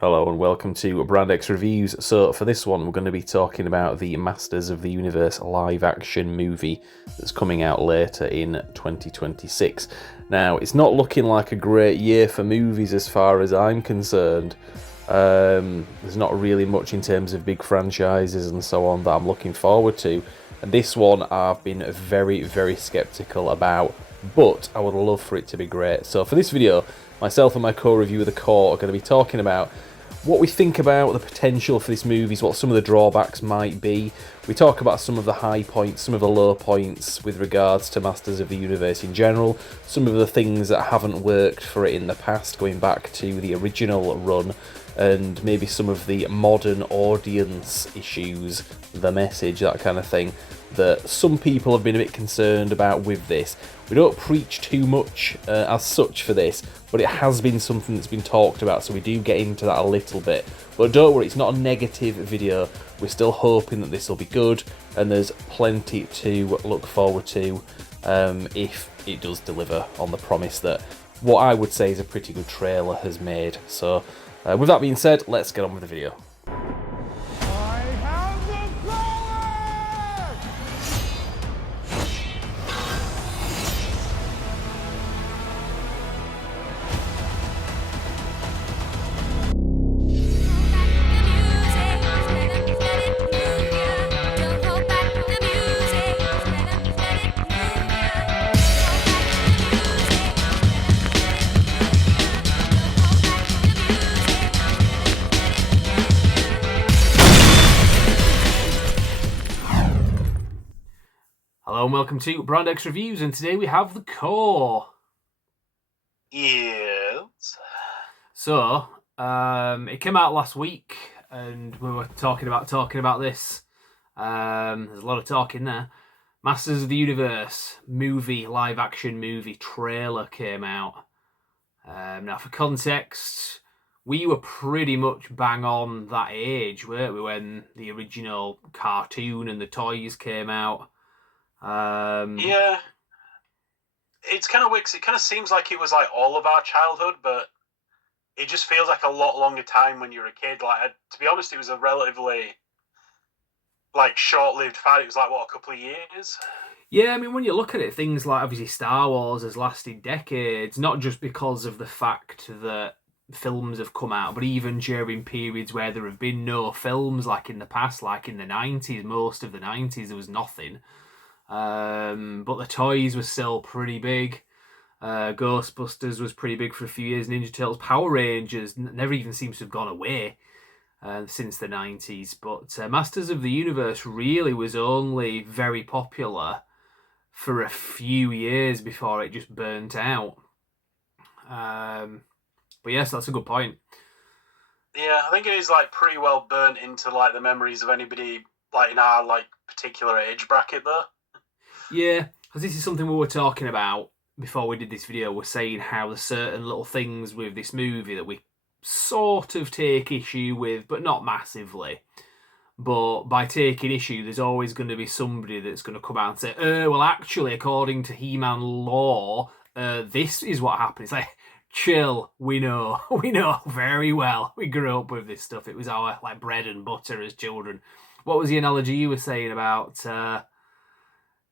Hello and welcome to Brand X Reviews. So for this one, we're going to be talking about the Masters of the Universe live-action movie that's coming out later in 2026. Now, it's not looking like a great year for movies as far as I'm concerned. There's not really much in terms of big franchises and so on that I'm looking forward to. And this one I've been very, very skeptical about, but I would love for it to be great. So for this video, myself and my co-reviewer, The Core, are going to be talking about what we think about the potential for this movie, what some of the drawbacks might be. We talk about some of the high points, some of the low points with regards to Masters of the Universe in general, some of the things that haven't worked for it in the past, going back to the original run, and maybe some of the modern audience issues, the message, that kind of thing, that some people have been a bit concerned about with this. We don't preach too much as such for this, but it has been something that's been talked about, so we do get into that a little bit. But don't worry, it's not a negative video. We're still hoping that this will be good, and there's plenty to look forward to if it does deliver on the promise that what I would say is a pretty good trailer has made. So with that being said, let's get on with the video. I have the power! Hello and welcome to Brand X Reviews, and today we have The Core. Yes. So, it came out last week, and we were talking about this. There's a lot of talking there. Masters of the Universe movie, live-action movie trailer came out. Now, for context, we were pretty much bang on that age, weren't we, when the original cartoon and the toys came out. Yeah. It's kind of weird 'cause it kind of seems like it was like all of our childhood, but it just feels like a lot longer time when you're a kid. Like, to be honest, it was a relatively like short-lived fight. It was like what, a couple of years. Yeah, I mean, when you look at it, things like obviously Star Wars has lasted decades, not just because of the fact that films have come out, but even during periods where there have been no films, like in the past, like in the 90s, most of the 90s, there was nothing. But the toys were still pretty big. Ghostbusters was pretty big for a few years. Ninja Turtles, Power Rangers never even seems to have gone away since the 90s. But Masters of the Universe really was only very popular for a few years before it just burnt out. But yes, that's a good point. Yeah, I think it is like pretty well burnt into like the memories of anybody like in our like particular age bracket though. Yeah, because this is something we were talking about before we did this video. We're saying how there's certain little things with this movie that we sort of take issue with, but not massively. But by taking issue, there's always going to be somebody that's going to come out and say, well, actually, according to He-Man lore, this is what happened. It's like, chill, we know. We know very well. We grew up with this stuff. It was our like bread and butter as children. What was the analogy you were saying about...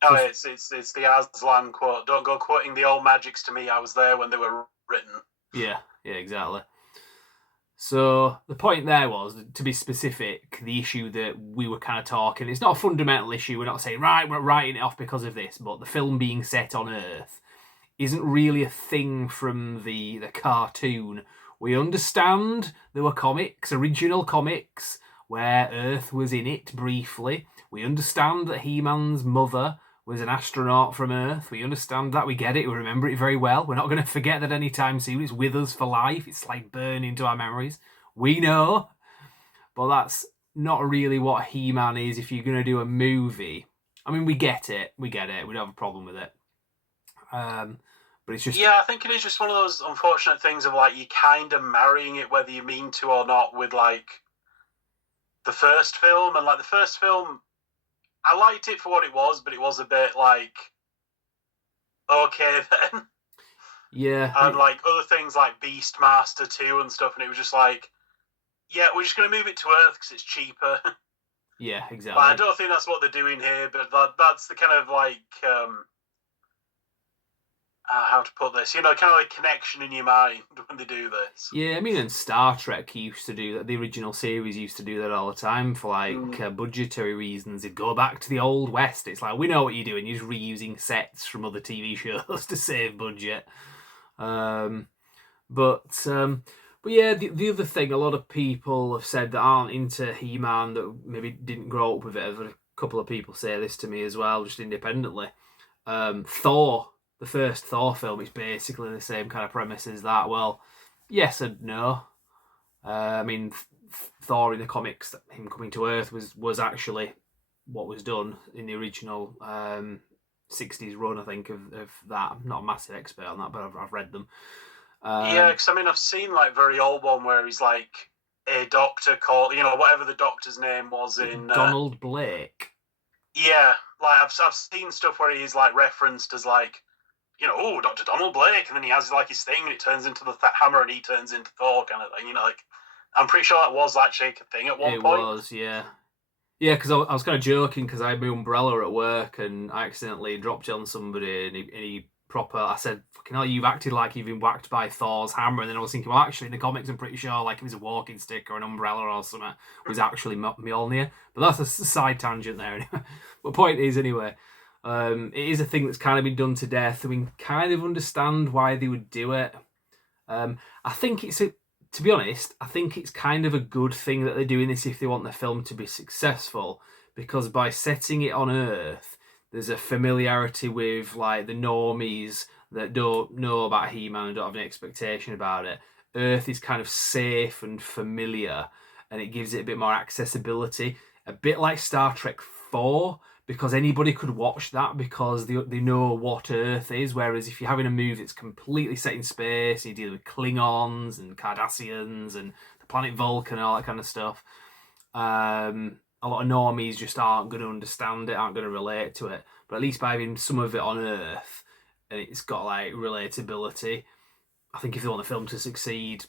Oh, it's the Aslan quote. Don't go quoting the old magics to me. I was there when they were written. Yeah, exactly. So the point there was, to be specific, the issue that we were kind of talking, it's not a fundamental issue. We're not saying, right, we're writing it off because of this, but the film being set on Earth isn't really a thing from the cartoon. We understand there were original comics, where Earth was in it briefly. We understand that He-Man's mother was an astronaut from Earth. We understand that. We get it. We remember it very well. We're not going to forget that anytime soon. It's with us for life. It's like burned into our memories. We know. But that's not really what He-Man is if you're going to do a movie. I mean, we get it. We don't have a problem with it. But it's just... Yeah, I think it is just one of those unfortunate things of like you kind of marrying it whether you mean to or not with like the first film. And like the first film, I liked it for what it was, but it was a bit like, okay then. Yeah. And like other things like Beastmaster 2 and stuff, and it was just like, yeah, we're just going to move it to Earth because it's cheaper. Yeah, exactly. But I don't think that's what they're doing here, but that's the kind of like, how to put this, kind of like connection in your mind when they do this. Yeah, I mean, and Star Trek used to do that. The original series used to do that all the time for like budgetary reasons. They'd go back to the old west. It's like, we know what you're doing. You're just reusing sets from other TV shows to save budget. But yeah, the other thing, a lot of people have said that aren't into He-Man, that maybe didn't grow up with it. I've had a couple of people say this to me as well, just independently. Thor, the first Thor film, is basically the same kind of premise as that. Well, yes and no. I mean, Thor in the comics, him coming to Earth was actually what was done in the original 60s run, I think, of that. I'm not a massive expert on that, but I've read them. Yeah, because I mean, I've seen like very old one where he's like a doctor called, whatever the doctor's name was in Donald Blake. Yeah, like I've seen stuff where he's like referenced as like, oh, Dr. Donald Blake, and then he has like his thing, and it turns into the hammer, and he turns into Thor, kind of thing. Like I'm pretty sure that was actually a thing at one point. It was, yeah. Yeah, because I was kind of joking because I had my umbrella at work and I accidentally dropped it on somebody and he proper, I said, fucking hell, you've acted like you've been whacked by Thor's hammer. And then I was thinking, well, actually, in the comics, I'm pretty sure like it was a walking stick or an umbrella or something. It was actually Mjolnir. But that's a side tangent there anyway. But the point is, anyway, it is a thing that's kind of been done to death. We kind of understand why they would do it. I think to be honest, I think it's kind of a good thing that they're doing this if they want the film to be successful, because by setting it on Earth, there's a familiarity with like the normies that don't know about He-Man and don't have an expectation about it. Earth is kind of safe and familiar, and it gives it a bit more accessibility, a bit like Star Trek 4, because anybody could watch that because they know what Earth is. Whereas if you're having a movie that's completely set in space, and you're dealing with Klingons and Cardassians and the planet Vulcan and all that kind of stuff, a lot of normies just aren't going to understand it, aren't going to relate to it. But at least by having some of it on Earth, and it's got like relatability, I think if they want the film to succeed,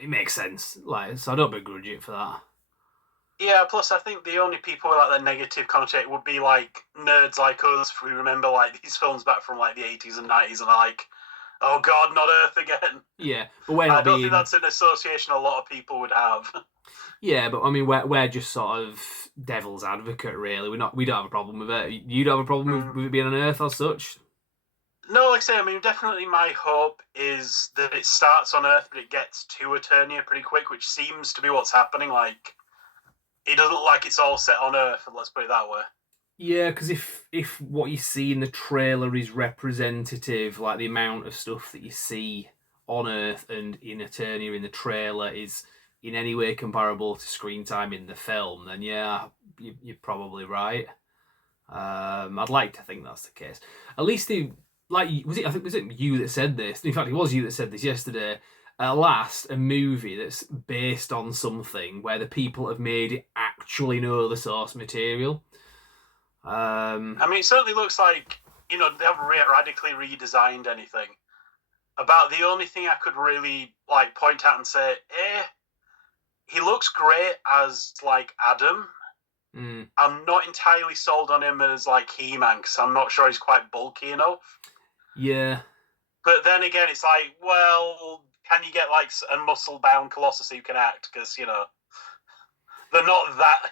it makes sense. Like, so I don't begrudge it for that. Yeah, plus I think the only people with like the negative connotation would be like nerds like us who remember like these films back from like the 80s and 90s and are like, oh god, not Earth again. Yeah, but I don't think that's an association a lot of people would have. Yeah, but I mean, we're just sort of devil's advocate, really. We don't have a problem with it. You don't have a problem with it being on Earth or such? No, like I say, I mean, definitely my hope is that it starts on Earth, but it gets to Eternia pretty quick, which seems to be what's happening. Like, it doesn't look like it's all set on Earth, let's put it that way. Yeah, because if what you see in the trailer is representative, like the amount of stuff that you see on Earth and in Eternia in the trailer is in any way comparable to screen time in the film, then yeah, you're probably right. I'd like to think that's the case. At least I think was it you that said this? In fact, it was you that said this yesterday. At last, a movie that's based on something where the people have made it actually know the source material. I mean, it certainly looks like, they haven't radically redesigned anything. About the only thing I could really like point out and say, he looks great as like Adam. I'm not entirely sold on him as like He-Man because I'm not sure he's quite bulky enough. Yeah. But then again, it's like, well, can you get like a muscle-bound Colossus who can act? Because they're not that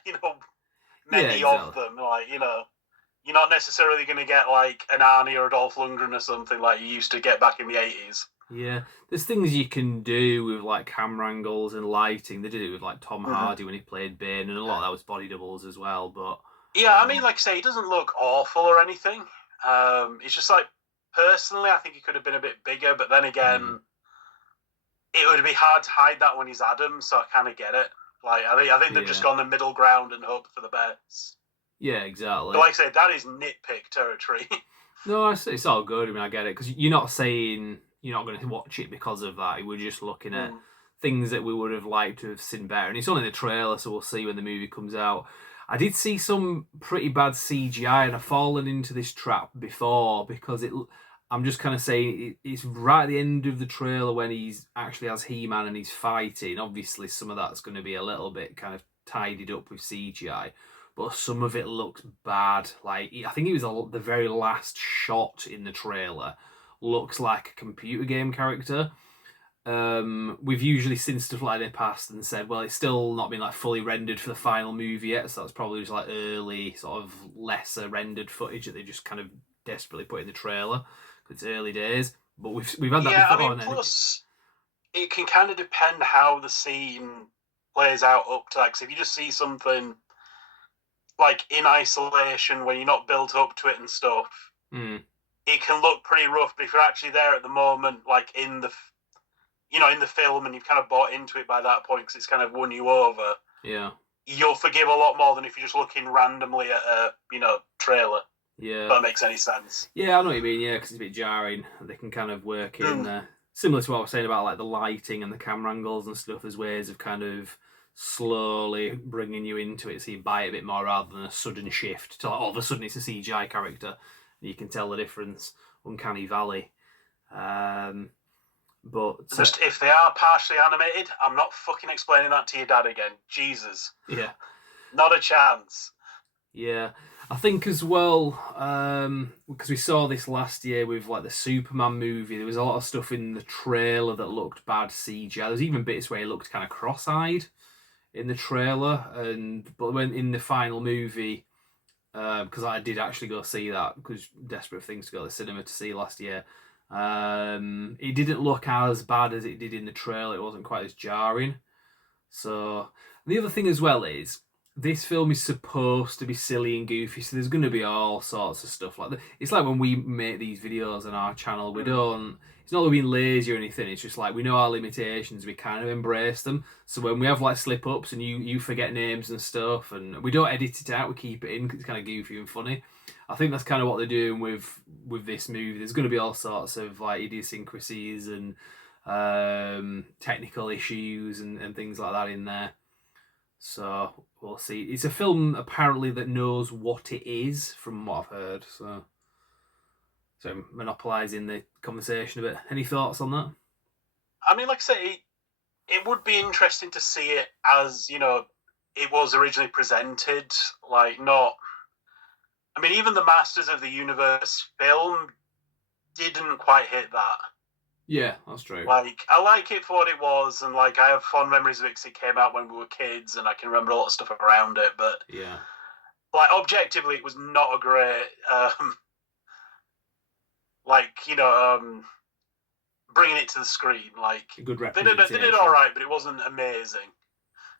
many of them. Like you're not necessarily going to get like an Arnie or a Dolph Lundgren or something like you used to get back in the 80s. Yeah, there's things you can do with like camera angles and lighting. They did it with like Tom Hardy when he played Bane, and a lot of that was body doubles as well. But yeah, I mean, like I say, he doesn't look awful or anything. It's just like personally, I think he could have been a bit bigger, but then again, it would be hard to hide that when he's Adam. So I kind of get it. Like I think they've just gone the middle ground and hoped for the best. Yeah, exactly. But like I say, that is nitpick territory. No, it's all good. I mean, I get it because you're not saying you're not going to watch it because of that. We're just looking at things that we would have liked to have seen better. And it's only the trailer, so we'll see when the movie comes out. I did see some pretty bad CGI, and I've fallen into this trap before because I'm just kind of saying it's right at the end of the trailer when he's actually as He-Man and he's fighting. Obviously, some of that's going to be a little bit kind of tidied up with CGI, but some of it looks bad. Like, I think it was the very last shot in the trailer looks like a computer game character. We've usually seen stuff like that in the past and said, well, it's still not been like fully rendered for the final movie yet, so that's probably just like early, sort of lesser rendered footage that they just kind of desperately put in the trailer. It's early days, but we've had that before. I mean, plus it can kind of depend how the scene plays out up to that. Because if you just see something like in isolation when you're not built up to it and stuff, it can look pretty rough. But if you're actually there at the moment, like in the film, and you've kind of bought into it by that point because it's kind of won you over, you'll forgive a lot more than if you're just looking randomly at a trailer. Yeah, if that makes any sense. Yeah, I know what you mean. Yeah, because it's a bit jarring. They can kind of work in there, similar to what I was saying about like the lighting and the camera angles and stuff. There's ways of kind of slowly bringing you into it, so you buy it a bit more rather than a sudden shift to like, all of a sudden it's a CGI character. You can tell the difference. Uncanny Valley. But just if they are partially animated, I'm not fucking explaining that to your dad again. Jesus. Yeah. Not a chance. Yeah. I think as well, because we saw this last year with like the Superman movie, there was a lot of stuff in the trailer that looked bad CGI. There's even bits where he looked kind of cross-eyed in the trailer, but when in the final movie, because I did actually go see that because desperate things to go to the cinema to see last year. It didn't look as bad as it did in the trailer. It wasn't quite as jarring. So the other thing as well is this film is supposed to be silly and goofy, so there's going to be all sorts of stuff like that. It's like when we make these videos on our channel, we don't. It's not that we're being lazy or anything. It's just like we know our limitations. We kind of embrace them. So when we have like slip ups and you forget names and stuff, and we don't edit it out, we keep it in because it's kind of goofy and funny. I think that's kind of what they're doing with this movie. There's going to be all sorts of like idiosyncrasies and technical issues and things like that in there. So we'll see. It's a film apparently that knows what it is, from what I've heard. So I'm monopolising the conversation a bit. Any thoughts on that? I mean, like I say, it would be interesting to see it as, it was originally presented. Like, not... I mean, even the Masters of the Universe film didn't quite hit that. Yeah, that's true. Like, I like it for what it was, and like I have fond memories of it because it came out when we were kids, and I can remember a lot of stuff around it. But yeah, like objectively, it was not a great, bringing it to the screen. Like, a good they representation. did all right, but it wasn't amazing.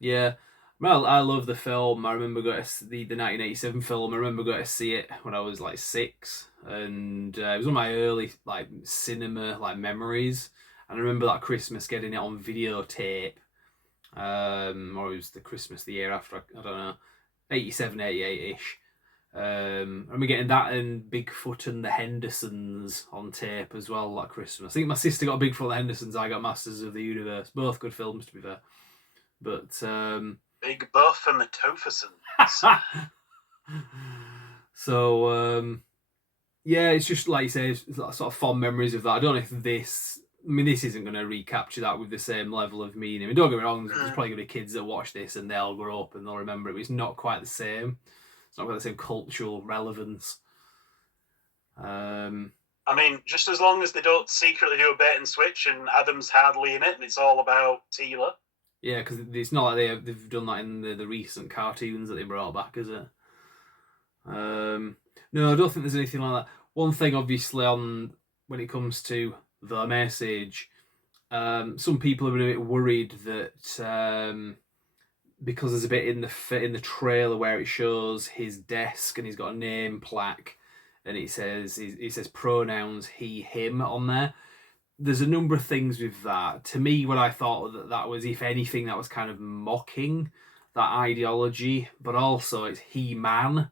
Yeah. Well, I love the film. I remember going to the 1987 film. I remember going to see it when I was like 6, and it was one of my early like cinema like memories. And I remember that Christmas getting it on videotape, or it was the Christmas the year after. I don't know, 87, 88-ish. I remember getting that and Bigfoot and the Hendersons on tape as well that Christmas. I think my sister got Bigfoot and the Hendersons. I got Masters of the Universe. Both good films, to be fair. But Big Buff and the Tophersons. So, yeah, it's just like you say, it's sort of fond memories of that. I don't know if this isn't going to recapture that with the same level of meaning. I mean, don't get me wrong, there's probably going to be kids that watch this and they'll grow up and they'll remember it, but it's not quite the same. It's not quite the same cultural relevance. I mean, just as long as they don't secretly do a bait and switch and Adam's hardly in it and it's all about Teela. Yeah, because it's not like they've done that in the recent cartoons that they brought back, is it? No, I don't think there's anything like that. One thing, obviously, when it comes to the message, some people have been a bit worried that because there's a bit in the trailer where it shows his desk and he's got a name plaque and it says pronouns he, him on there. There's a number of things with that. To me, what I thought that was, if anything, that was kind of mocking that ideology, but also it's He-Man.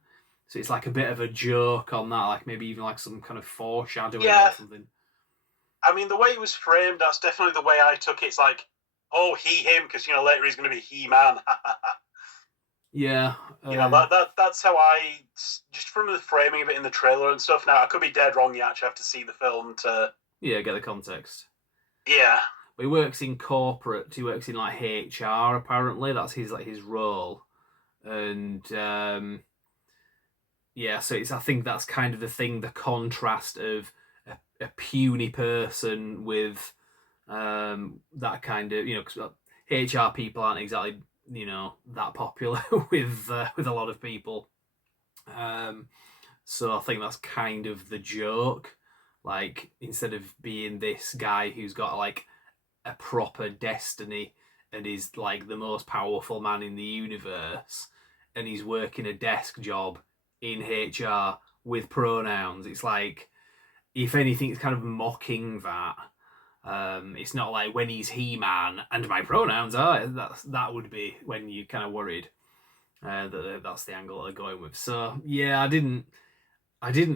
So it's like a bit of a joke on that, like maybe even like some kind of foreshadowing or something. I mean, the way it was framed, that's definitely the way I took it. It's like, oh, he, him, because, later he's going to be He-Man. Yeah. You know, that's how I, just from the framing of it in the trailer and stuff. Now, I could be dead wrong. You actually have to see the film to... Yeah, get the context. Yeah. But he works in corporate. He works in like HR. Apparently, that's his role. And yeah, so I think that's kind of the thing. The contrast of a puny person with that kind of, because HR people aren't exactly that popular with a lot of people. So I think that's kind of the joke. Like, instead of being this guy who's got like a proper destiny and is like the most powerful man in the universe, and he's working a desk job in HR with pronouns, it's like, if anything, it's kind of mocking that. It's not like when he's He-Man and my pronouns are, that would be when you kind of worried that's the angle they're going with. So yeah, I didn't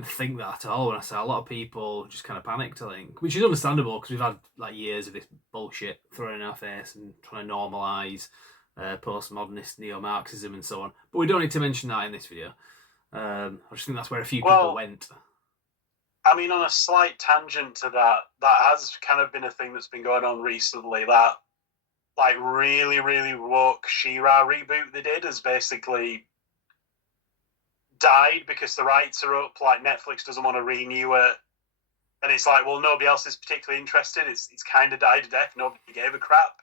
think that at all when I saw a lot of people just kind of panicked, I think, which is understandable because we've had like years of this bullshit thrown in our face and trying to normalise postmodernist neo-Marxism and so on. But we don't need to mention that in this video. I just think that's where a few people went. I mean, on a slight tangent to that has kind of been a thing that's been going on recently. That like really, really woke She-Ra reboot they did has basically died because the rights are up. Like, Netflix doesn't want to renew it, and it's like, well, nobody else is particularly interested. It's kind of died to death. Nobody gave a crap.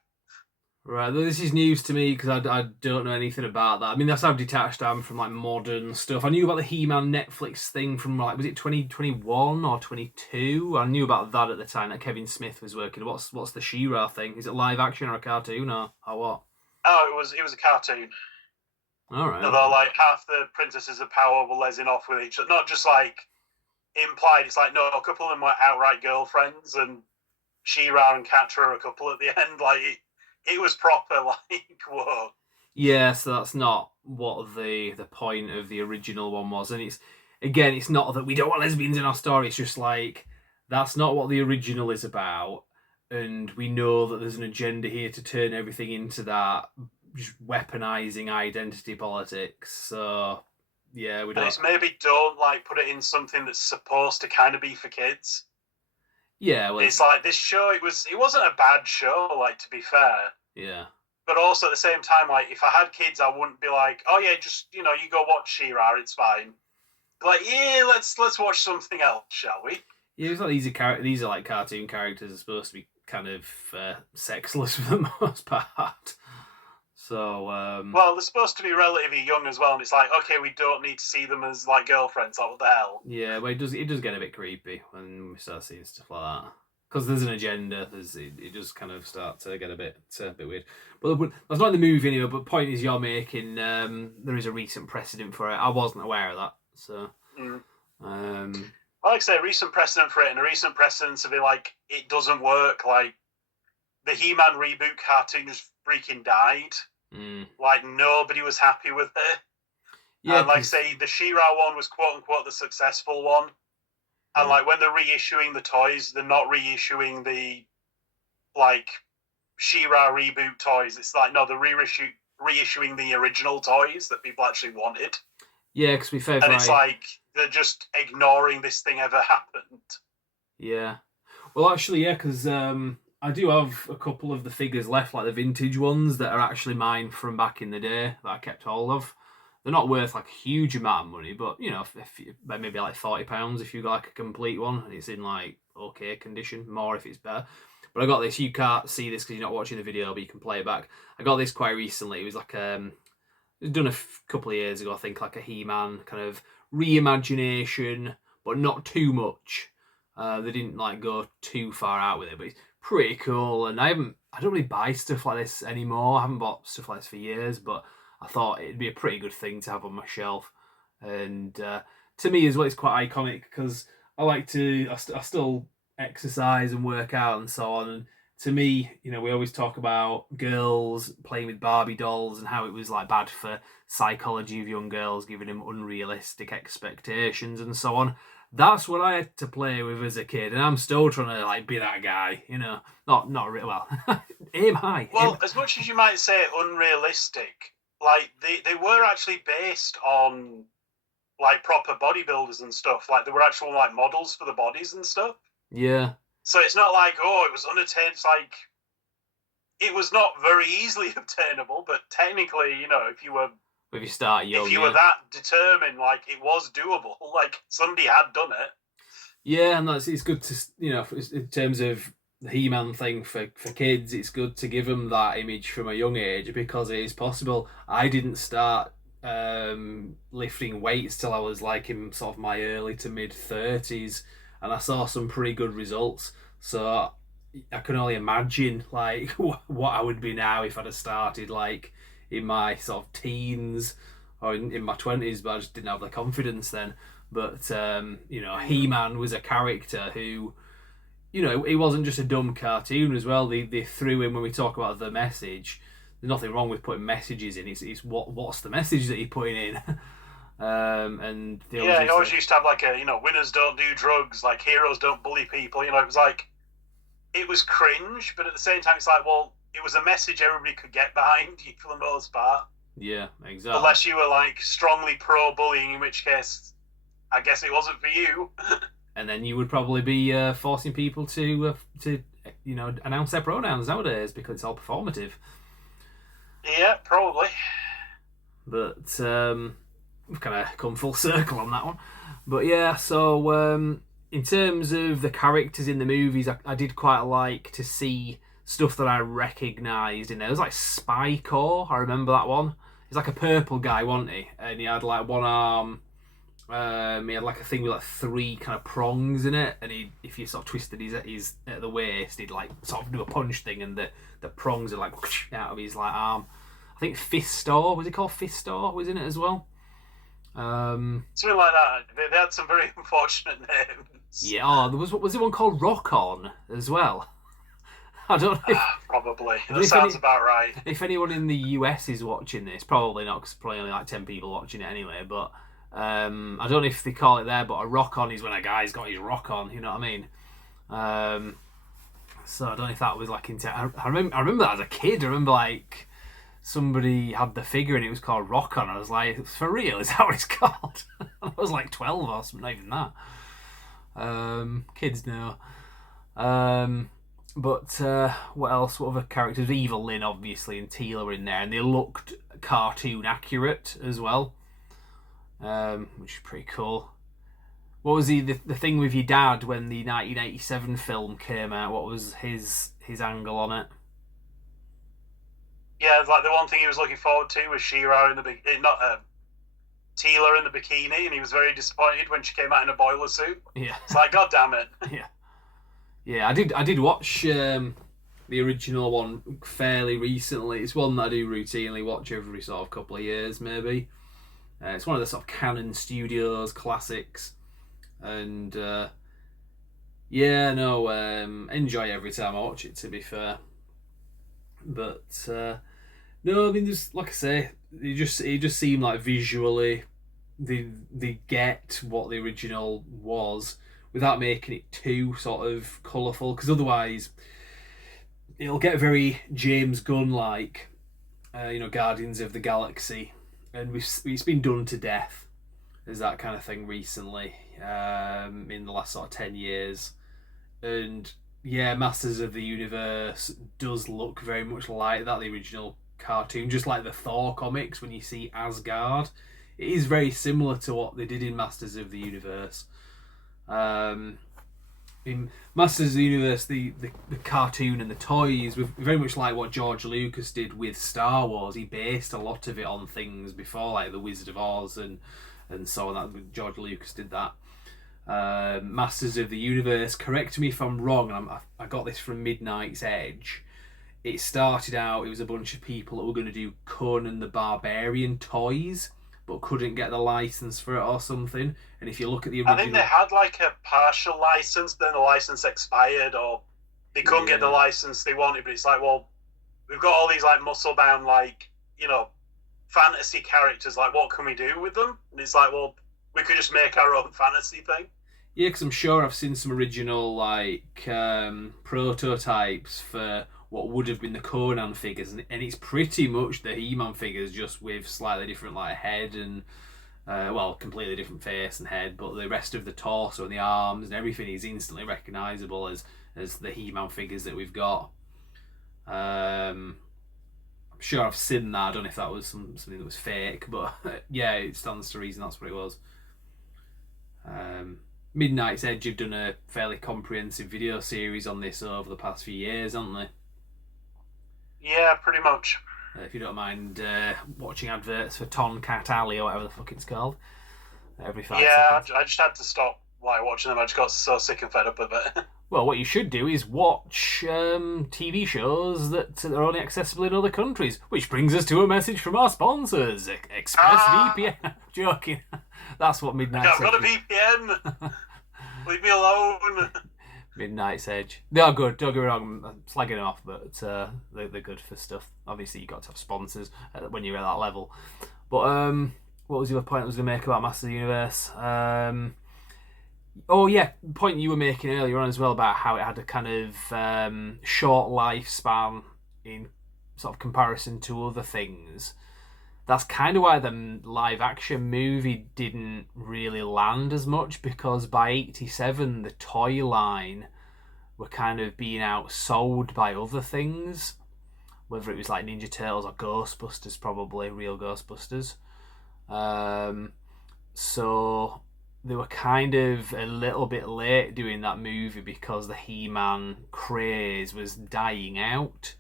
Right, this is news to me because I don't know anything about that. I mean, that's how detached I am from like modern stuff. I knew about the He-Man Netflix thing from like, was it 2021 or 22? I knew about that at the time that Kevin Smith was working. What's the She-Ra thing? Is it live action or a cartoon or what? Oh, it was a cartoon. All right. Although like half the princesses of power were lesing off with each other, not just like implied. It's like, no, a couple of them were outright girlfriends, and She-Ra and Catra are a couple at the end. Like, it was proper, like, whoa. Yeah, so that's not what the point of the original one was. And it's not that we don't want lesbians in our story. It's just like, that's not what the original is about. And we know that there's an agenda here to turn everything into that, just weaponizing identity politics. So, yeah, we don't... And it's maybe don't, like, put it in something that's supposed to kind of be for kids. Yeah, well, it's like this show. It wasn't a bad show, like, to be fair. Yeah. But also at the same time, like, if I had kids, I wouldn't be like, oh yeah, just you go watch She-Ra, it's fine. Like, yeah, let's watch something else, shall we? Yeah, it's like these are like cartoon characters are supposed to be kind of sexless for the most part. So well, they're supposed to be relatively young as well, and it's like, okay, we don't need to see them as like girlfriends. Like, what the hell? Yeah, but it does get a bit creepy when we start seeing stuff like that. Because there's an agenda, it does kind of start to get a bit weird. But that's not in the movie anyway. But point is, you're making there is a recent precedent for it. I wasn't aware of that, so. Like I say, recent precedent for it, and a recent precedent of it, like, it doesn't work. Like, the He-Man reboot cartoon just freaking died. Like, nobody was happy with it. Yeah, and like I say, the She-Ra one was quote unquote the successful one. And like, when they're reissuing the toys, they're not reissuing the like She-Ra reboot toys. It's like, no, they're reissuing the original toys that people actually wanted. Yeah, because we favourite. And it's like they're just ignoring this thing ever happened. Yeah. Well, actually, yeah, because I do have a couple of the figures left, like the vintage ones that are actually mine from back in the day that I kept hold of. They're not worth like a huge amount of money, but if maybe like £40 if you got like a complete one and it's in like okay condition, more if it's better. But I got this. You can't see this because you're not watching the video, but you can play it back. I got this quite recently. It was like it was done a couple of years ago, I think, like a He-Man kind of reimagination, but not too much. They didn't like go too far out with it, but it's pretty cool. And I don't really buy stuff like this anymore. I haven't bought stuff like this for years, but I thought it'd be a pretty good thing to have on my shelf. And to me as well, it's quite iconic because I still exercise and work out and so on. And to me, we always talk about girls playing with Barbie dolls and how it was like bad for psychology of young girls, giving them unrealistic expectations and so on. That's what I had to play with as a kid, and I'm still trying to like be that guy, not really well. Aim high. Well, as much as you might say unrealistic, like they were actually based on like proper bodybuilders and stuff. Like there were actual like models for the bodies and stuff. Yeah. So it's not like, oh, it was unattainable. It's like it was not very easily obtainable, but technically, you know, if you were that determined, like it was doable. Like somebody had done it. Yeah, and it's good to, you know, in terms of the He-Man thing for kids, it's good to give them that image from a young age because it is possible. I didn't start lifting weights till I was like in sort of my early to mid 30s, and I saw some pretty good results. So I can only imagine like what I would be now if I'd have started like in my sort of teens or in my 20s, but I just didn't have the confidence then. But you know, He-Man was a character who, you know, he wasn't just a dumb cartoon as well. They threw in, when we talk about the message, there's nothing wrong with putting messages in. It's what's the message that you're putting in. And he always used to have like a, you know, winners don't do drugs, like heroes don't bully people. You know, it was like, it was cringe, but at the same time, it's like, well, it was a message everybody could get behind for the most part. Yeah, exactly. Unless you were like strongly pro bullying, in which case, I guess it wasn't for you. And then you would probably be forcing people to you know, announce their pronouns nowadays because it's all performative. Yeah, probably. But we've kind of come full circle on that one. But yeah, so in terms of the characters in the movies, I did quite like to see stuff that I recognised in there. It was like Spycore, I remember that one. He's like a purple guy, wasn't he? And he had like one arm. He had like a thing with like 3 kind of prongs in it, and if you sort of twisted his at the waist, he'd like sort of do a punch thing, and the prongs are like out of his like arm. I think Fistor, was he called Fistor? Was in it as well. Something like that. They had some very unfortunate names. Yeah, there was there one called Rock On as well. I don't know. Probably. That sounds about right. If anyone in the US is watching this, probably not, because probably only like 10 people watching it anyway, but I don't know if they call it there, but a rock on is when a guy's got his rock on, you know what I mean? So I don't know if that was like I remember that as a kid. I remember like somebody had the figure and it was called Rock On. I was like, for real? Is that what it's called? I was like 12 or something, not even that. Kids know. But what else? What other characters? Evil Lyn, obviously, and Teela were in there, and they looked cartoon accurate as well, which is pretty cool. What was the thing with your dad when the 1987 film came out? What was his angle on it? Yeah, like the one thing he was looking forward to was She-Ra Teela in the bikini, and he was very disappointed when she came out in a boiler suit. Yeah, it's like, God damn it. Yeah, I did watch the original one fairly recently. It's one that I do routinely watch every sort of couple of years, maybe. It's one of the sort of Canon Studios classics, and enjoy every time I watch it, to be fair. But no, I mean, just like I say, it just seemed like visually they get what the original was, without making it too sort of colourful, because otherwise it'll get very James Gunn-like, Guardians of the Galaxy, and it's been done to death as that kind of thing recently, in the last sort of 10 years. And yeah, Masters of the Universe does look very much like that, the original cartoon, just like the Thor comics when you see Asgard. It is very similar to what they did in Masters of the Universe. In Masters of the Universe, the cartoon and the toys were very much like what George Lucas did with Star Wars. He based a lot of it on things before, like the Wizard of Oz and so on. That George Lucas did that. Masters of the Universe, correct me if I'm wrong, and I got this from Midnight's Edge. It started out, it was a bunch of people that were going to do Conan the Barbarian toys, but couldn't get the license for it or something. And if you look at the original, I think they had like a partial license, then the license expired, or they couldn't get the license they wanted. But it's like, well, we've got all these like muscle bound, like, fantasy characters. Like, what can we do with them? And it's like, well, we could just make our own fantasy thing. Yeah, because I'm sure I've seen some original like prototypes for what would have been the Conan figures, and it's pretty much the He-Man figures, just with slightly different like head and completely different face and head, but the rest of the torso and the arms and everything is instantly recognisable as the He-Man figures that we've got. I'm sure I've seen that. I don't know if that was something that was fake, but yeah, it stands to reason that's what it was. Midnight's Edge have done a fairly comprehensive video series on this over the past few years, haven't they? Yeah, pretty much. If you don't mind watching adverts for Tonkat Alley or whatever the fuck it's called every 5 seconds. I just had to stop watching them. I just got so sick and fed up with it. Well, what you should do is watch TV shows that are only accessible in other countries, which brings us to a message from our sponsors, ExpressVPN. Joking. That's what Midnight's Edge. I've got a VPN. Leave me alone. Midnight's Edge. They are good. Don't get me wrong. I'm slagging them off, but they're good for stuff. Obviously, you got to have sponsors when you're at that level. But what was the other point I was going to make about Masters of the Universe? Oh yeah, the point you were making earlier on as well about how it had a kind of short lifespan in sort of comparison to other things. That's kind of why the live action movie didn't really land as much, because by 87 the toy line were kind of being outsold by other things, whether it was like Ninja Turtles or Ghostbusters, probably real Ghostbusters. So they were kind of a little bit late doing that movie because the He-Man craze was dying out.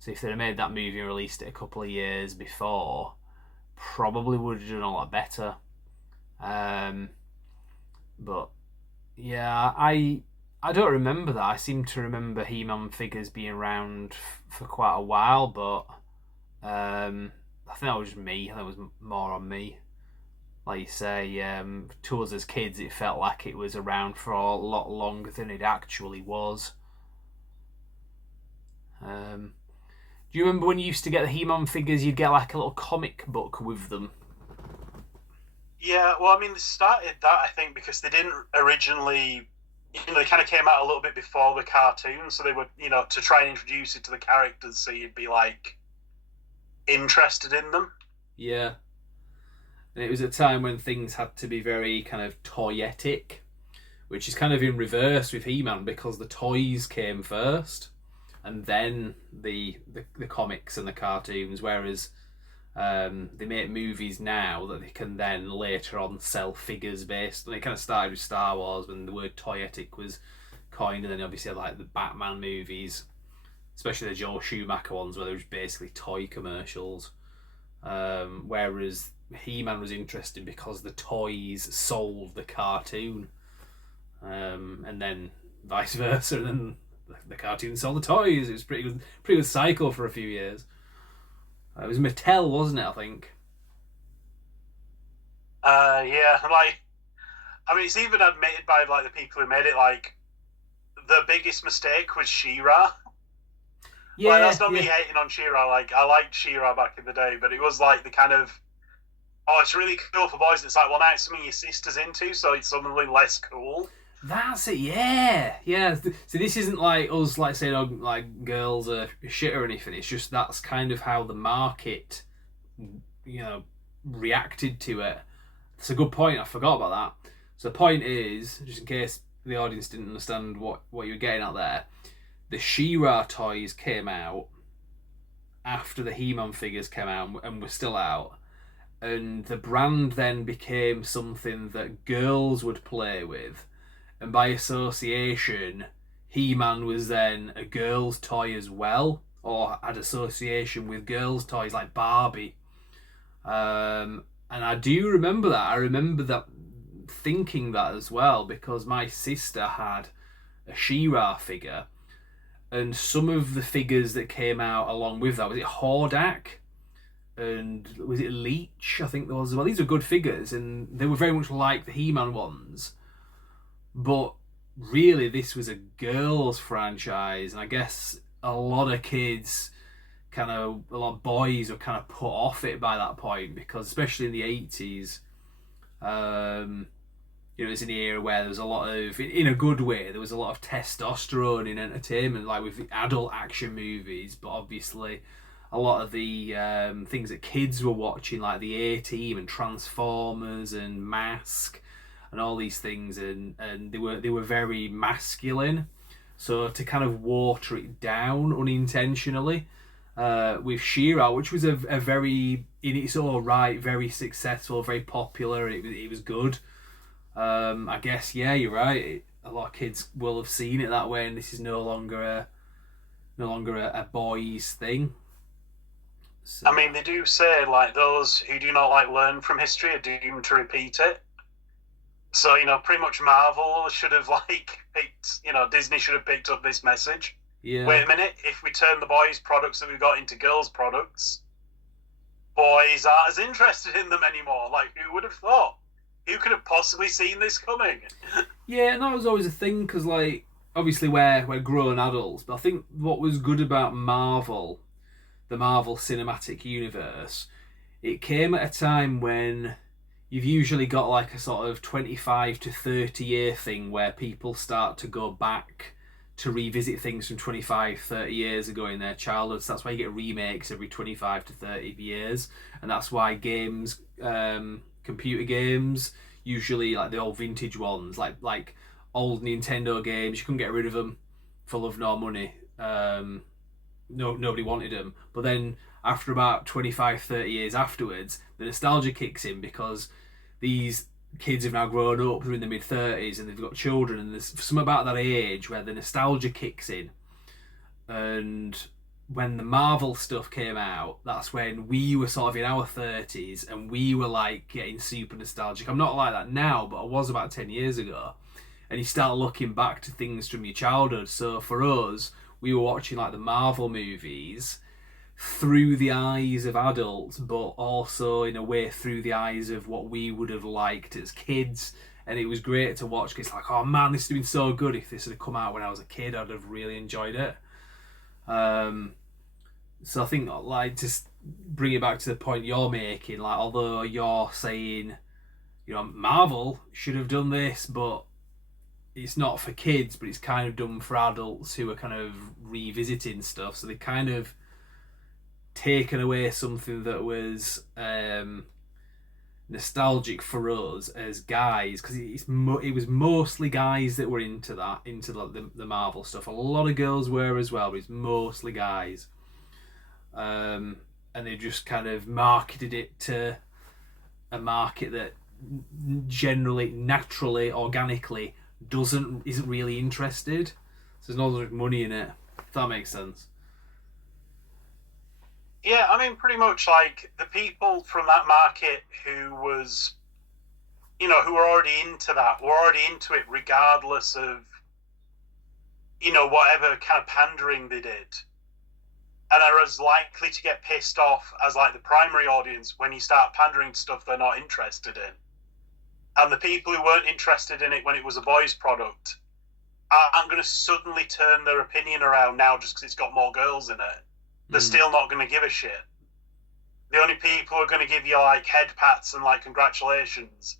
So if they'd have made that movie and released it a couple of years before, probably would have done a lot better. But yeah, I don't remember that. I seem to remember He-Man figures being around for quite a while, but I think that was me. I think it was more on me. Like you say, to us as kids, it felt like it was around for a lot longer than it actually was. Do you remember when you used to get the He-Man figures, you'd get like a little comic book with them? Yeah, well, I mean, they started that, I think, because they didn't originally, they kind of came out a little bit before the cartoon, so they would, to try and introduce it to the characters so you'd be, like, interested in them. Yeah. And it was a time when things had to be very kind of toyetic, which is kind of in reverse with He-Man, because the toys came first and then the comics and the cartoons, whereas they make movies now that they can then later on sell figures based. And it kind of started with Star Wars when the word toyetic was coined, and then obviously like the Batman movies, especially the Joel Schumacher ones, where they were basically toy commercials. Whereas He-Man was interesting because the toys sold the cartoon, and then vice versa, and then the cartoon sold the toys. It was pretty good cycle for a few years. It was Mattel, wasn't it? I think. Yeah, it's even admitted by like the people who made it, like the biggest mistake was She-Ra. Yeah, that's not me hating on She-Ra. Like, I liked She-Ra back in the day, but it was like the kind of, it's really cool for boys. It's like, well, now it's something your sister's into, so it's suddenly less cool. That's it, yeah. So this isn't like us, like saying, like girls are shit or anything. It's just that's kind of how the market, reacted to it. It's a good point. I forgot about that. So the point is, just in case the audience didn't understand what you were getting at there, the She-Ra toys came out after the He-Man figures came out and were still out, and the brand then became something that girls would play with, and by association He-Man was then a girl's toy as well, or had association with girls' toys like Barbie. And I do remember that. I remember that thinking that as well, because my sister had a She-Ra figure, and some of the figures that came out along with that, was it Hordak? And was it Leech? I think there was as well. These were good figures, and they were very much like the He-Man ones. But really, this was a girls' franchise, and I guess a lot of kids, a lot of boys were kind of put off it by that point, because especially in the 80s, you know, it's an era where there was a lot of, in a good way, there was a lot of testosterone in entertainment, like with the adult action movies, but obviously a lot of the things that kids were watching, like the A-Team and Transformers and Mask and all these things, and they were very masculine. So to kind of water it down unintentionally with She-Ra, which was a very, in its own right, very successful, very popular. It was good. I guess, yeah, you're right. A lot of kids will have seen it that way, and this is no longer a boys thing. So. I mean, they do say like those who do not like learn from history are doomed to repeat it. So, you know, pretty much Marvel should have like picked, you know, Disney should have picked up this message. Yeah. Wait a minute, if we turn the boys' products that we've got into girls' products, boys aren't as interested in them anymore. Like, who would have thought? Who could have possibly seen this coming? Yeah, and that was always a thing, because, like, obviously we're grown adults, but I think what was good about Marvel, the Marvel Cinematic Universe, it came at a time when you've usually got like a sort of 25 to 30 year thing where people start to go back to revisit things from 25, 30 years ago in their childhood. So that's why you get remakes every 25 to 30 years. And that's why games, computer games, usually like the old vintage ones, like old Nintendo games, you couldn't get rid of them for love nor money. Nobody wanted them. But then after about 25, 30 years afterwards, the nostalgia kicks in because these kids have now grown up, they're in the mid-30s and they've got children, and there's something about that age where the nostalgia kicks in. And when the Marvel stuff came out, that's when we were sort of in our 30s and we were like getting super nostalgic. I'm not like that now, but I was about 10 years ago. And you start looking back to things from your childhood. So for us, we were watching like the Marvel movies through the eyes of adults, but also in a way through the eyes of what we would have liked as kids. And it was great to watch, because it's like, oh man, this has been so good. If this had come out when I was a kid, I'd have really enjoyed it. So I think, like, just bring it back to the point you're making, like, although you're saying, you know, Marvel should have done this, but it's not for kids, but it's kind of done for adults who are kind of revisiting stuff. So they kind of taken away something that was nostalgic for us as guys, because it was mostly guys that were into the Marvel stuff. A lot of girls were as well, but it's mostly guys. And they just kind of marketed it to a market that generally, naturally, organically isn't really interested. So there's not much money in it, if that makes sense. Yeah, I mean, pretty much like the people from that market who was, you know, who were already into that, were already into it regardless of, you know, whatever kind of pandering they did. And are as likely to get pissed off as like the primary audience when you start pandering to stuff they're not interested in. And the people who weren't interested in it when it was a boys' product aren't going to suddenly turn their opinion around now just because it's got more girls in it. They're still not going to give a shit. The only people who are going to give you like head pats and like congratulations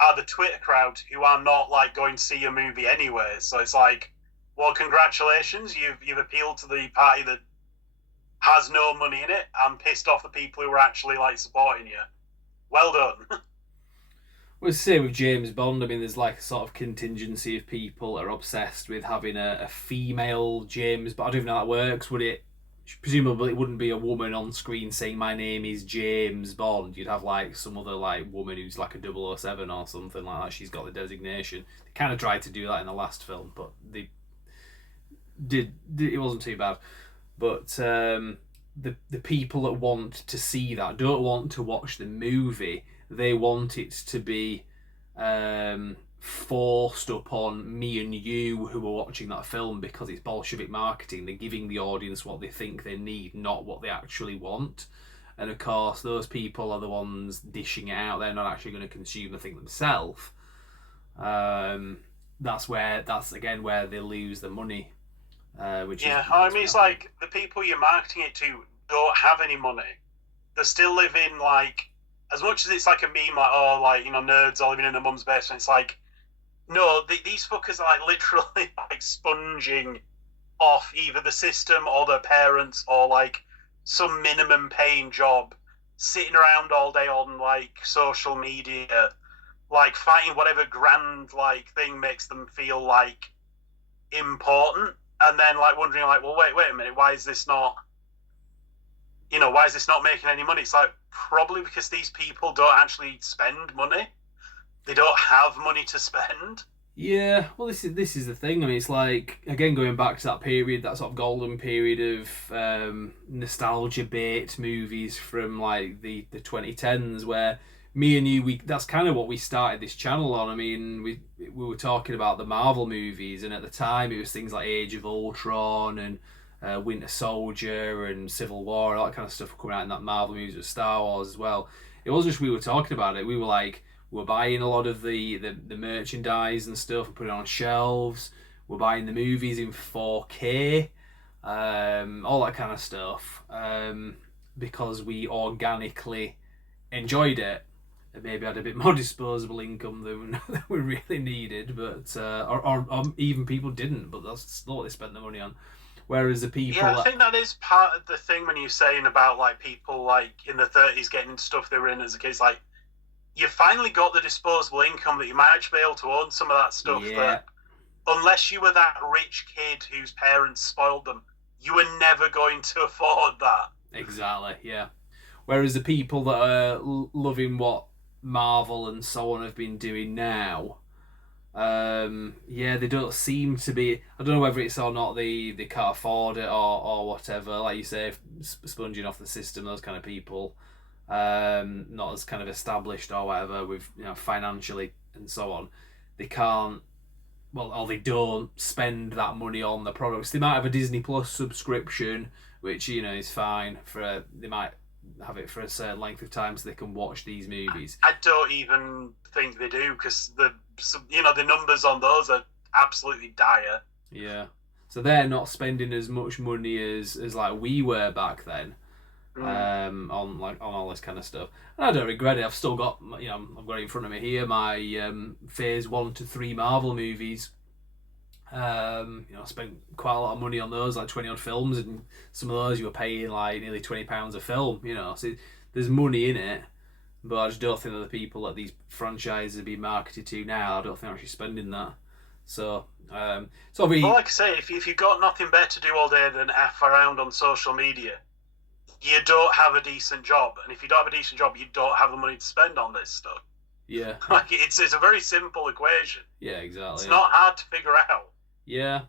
are the Twitter crowd who are not like going to see your movie anyway. So it's like, well, congratulations, you've appealed to the party that has no money in it and pissed off the people who are actually like supporting you. Well done. Well, say with James Bond, I mean, there's like a sort of contingency of people that are obsessed with having a female James, but I don't even know how that works. Would it? Presumably it wouldn't be a woman on screen saying my name is James Bond. You'd have like some other like woman who's like a 007 or something like that. She's got the designation. They kind of tried to do that in the last film, but they did it wasn't too bad. But the people that want to see that don't want to watch the movie. They want it to be forced upon me and you who are watching that film because it's Bolshevik marketing. They're giving the audience what they think they need, not what they actually want. And of course, those people are the ones dishing it out. They're not actually going to consume the thing themselves. That's again where they lose the money. It's like the people you're marketing it to don't have any money. They're still living like, as much as it's like a meme, like, oh, like, you know, nerds all living in their mum's basement, it's like, No, these fuckers are like literally like sponging off either the system or their parents or like some minimum paying job, sitting around all day on like social media, like fighting whatever grand like thing makes them feel like important, and then like wondering like, well, wait a minute, why is this not making any money? It's like probably because these people don't actually spend money. They don't have money to spend. Yeah, well, this is the thing. I mean, it's like, again, going back to that period, that sort of golden period of nostalgia bait movies from like the 2010s, where me and you, that's kind of what we started this channel on. I mean, we were talking about the Marvel movies, and at the time it was things like Age of Ultron and Winter Soldier and Civil War, all that kind of stuff coming out in that Marvel movies with Star Wars as well. It wasn't just we were talking about it. We were like, we're buying a lot of the merchandise and stuff and putting it on shelves. We're buying the movies in 4K, all that kind of stuff, because we organically enjoyed it. And maybe had a bit more disposable income than we really needed, but or even people didn't, but that's not what they spent the money on. Whereas the people, I think that is part of the thing when you're saying about like people like in the 30s getting into stuff they were in as a kid. Like, you finally got the disposable income that you might actually be able to own some of that stuff. Yeah. That unless you were that rich kid whose parents spoiled them, you were never going to afford that. Exactly, yeah. Whereas the people that are loving what Marvel and so on have been doing now, they don't seem to be. I don't know whether it's or not they can't afford it or whatever. Like you say, sponging off the system, those kind of people, not as kind of established or whatever with financially and so on. They can't. Well, or they don't spend that money on the products. They might have a Disney Plus subscription, which is fine for. They might have it for a certain length of time so they can watch these movies. I don't even think they do, because the numbers on those are absolutely dire. Yeah, so they're not spending as much money as like we were back then, on all this kind of stuff. And I don't regret it. I've still got I've got it in front of me here, my phase 1 to 3 Marvel movies. I spent quite a lot of money on those, like 20 odd films, and some of those you were paying like nearly £20 a film, so there's money in it, but I just don't think that the people that these franchises are being marketed to now, I don't think they're actually spending that. So well, like I say, if you've got nothing better to do all day than F around on social media, you don't have a decent job, and if you don't have a decent job, you don't have the money to spend on this stuff. Yeah. Like, it's a very simple equation. Yeah, exactly. It's not hard to figure out. Yeah.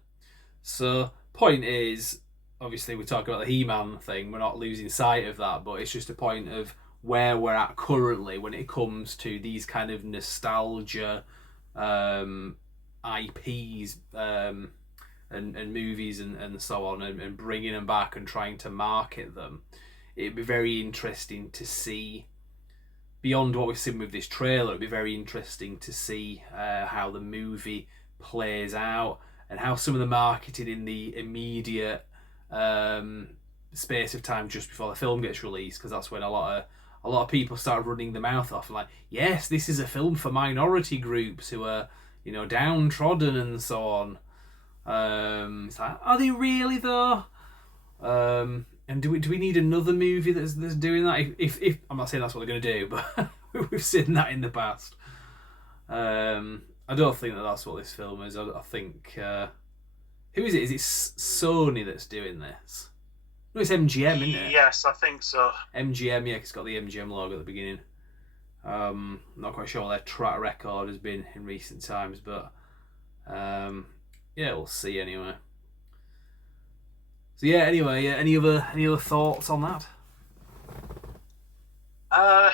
So, point is, obviously we're talking about the He-Man thing, we're not losing sight of that, but it's just a point of where we're at currently when it comes to these kind of nostalgia IPs and movies and so on, and bringing them back and trying to market them. It'd be very interesting to see, beyond what we've seen with this trailer, it'd be very interesting to see how the movie plays out, and how some of the marketing in the immediate space of time just before the film gets released, because that's when a lot of people start running their mouth off, like, yes, this is a film for minority groups who are downtrodden and so on. It's like, are they really though? And do we need another movie that's doing that? If I'm not saying that's what they're going to do, but we've seen that in the past. I don't think that's what this film is. I think who is it? Is it Sony that's doing this? No, it's MGM, isn't it? Yes, I think so. MGM, yeah, it's got the MGM logo at the beginning. Not quite sure what their track record has been in recent times, but we'll see anyway. So yeah, anyway, any other thoughts on that? I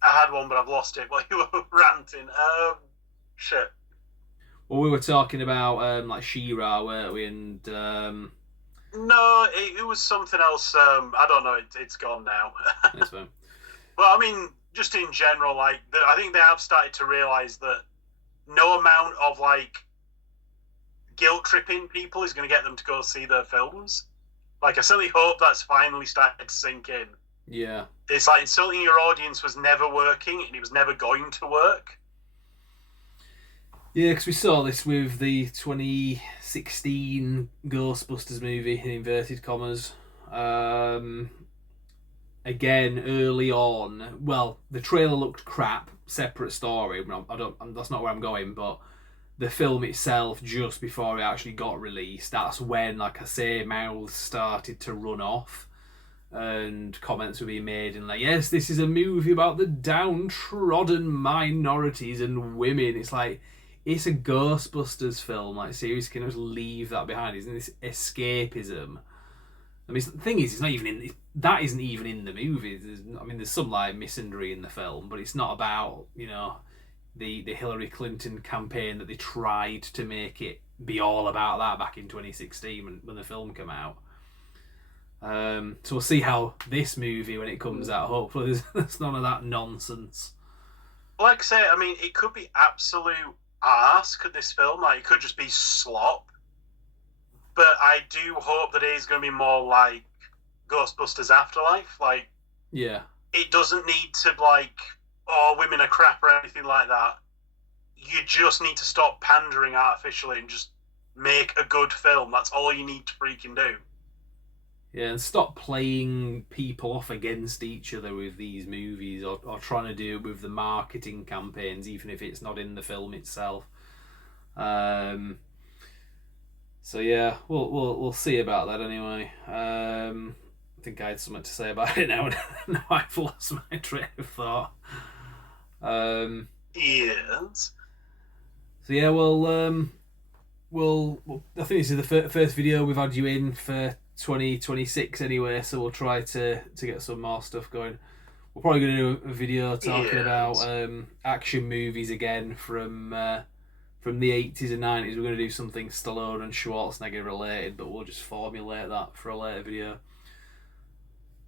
had one, but I've lost it while you were ranting. Shit. Well, we were talking about like She-Ra, weren't we? And no, it was something else. I don't know. It's gone now. That's fine. Well, I mean, just in general, like I think they have started to realise that no amount of like guilt tripping people is going to get them to go see their films. Like, I certainly hope that's finally started to sink in. Yeah. It's like insulting your audience was never working, and it was never going to work. Yeah, because we saw this with the 2016 Ghostbusters movie, in inverted commas. Again, early on, well, the trailer looked crap. Separate story. That's not where I'm going, but the film itself, just before it actually got released, that's when, like I say, mouths started to run off, and comments were being made, and like, yes, this is a movie about the downtrodden minorities and women. It's like, it's a Ghostbusters film. Like, seriously, can I just leave that behind? Isn't this escapism? I mean, the thing is, it's not even in that. Isn't even in the movie. There's some like misandry in the film, but it's not about, you know, the Hillary Clinton campaign that they tried to make it be all about that back in 2016 when the film came out. So we'll see how this movie, when it comes out, hopefully there's none of that nonsense. Like I say, I mean, it could be absolute arse, could this film? Like, it could just be slop. But I do hope that it is going to be more like Ghostbusters Afterlife. Like, yeah, it doesn't need to, like, oh, women are crap or anything like that. You just need to stop pandering artificially and just make a good film. That's all you need to freaking do. Yeah, and stop playing people off against each other with these movies, or trying to do it with the marketing campaigns, even if it's not in the film itself. So yeah, we'll see about that anyway. I think I had something to say about it now. Now I've lost my train of thought. Yes. So yeah, we'll I think this is the first video we've had you in for 2026 anyway, so we'll try to get some more stuff going. We're probably going to do a video talking about action movies again from the 80s and 90s. We're going to do something Stallone and Schwarzenegger related, but we'll just formulate that for a later video.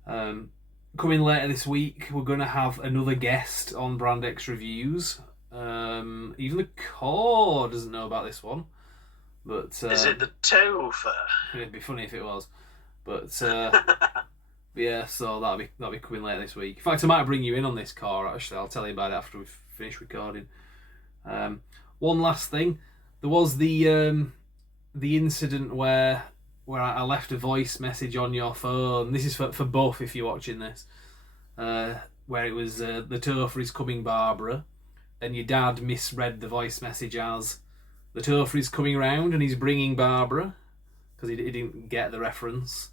Coming later this week, we're going to have another guest on Brand X Reviews. Even the core doesn't know about this one. But is it the Topher? It'd be funny if it was. But yeah, so that'll be coming later this week. In fact, I might bring you in on this car, actually. I'll tell you about it after we've finished recording. One last thing. There was the incident where I left a voice message on your phone. This is for both if you're watching this. Where it was the Topher is coming, Barbara, and your dad misread the voice message as the Topher is coming round and he's bringing Barbara, because he didn't get the reference.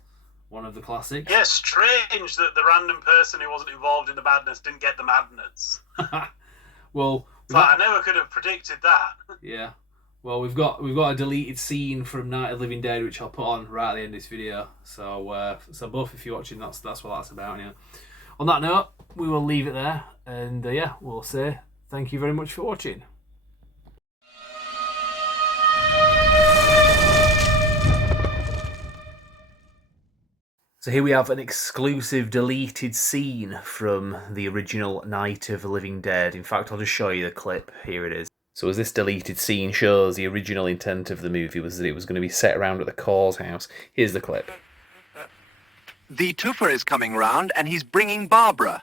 One of the classics. Yeah, strange that the random person who wasn't involved in the madness didn't get the madness. Well, I never could have predicted that. Yeah. Well, we've got a deleted scene from Night of the Living Dead, which I'll put on right at the end of this video. So both if you're watching, that's what that's about. Yeah. On that note, we will leave it there, and yeah, we'll say thank you very much for watching. So here we have an exclusive deleted scene from the original Night of the Living Dead. In fact, I'll just show you the clip. Here it is. So as this deleted scene shows, the original intent of the movie was that it was going to be set around at the Core's house. Here's the clip. The Topher is coming round and he's bringing Barbara.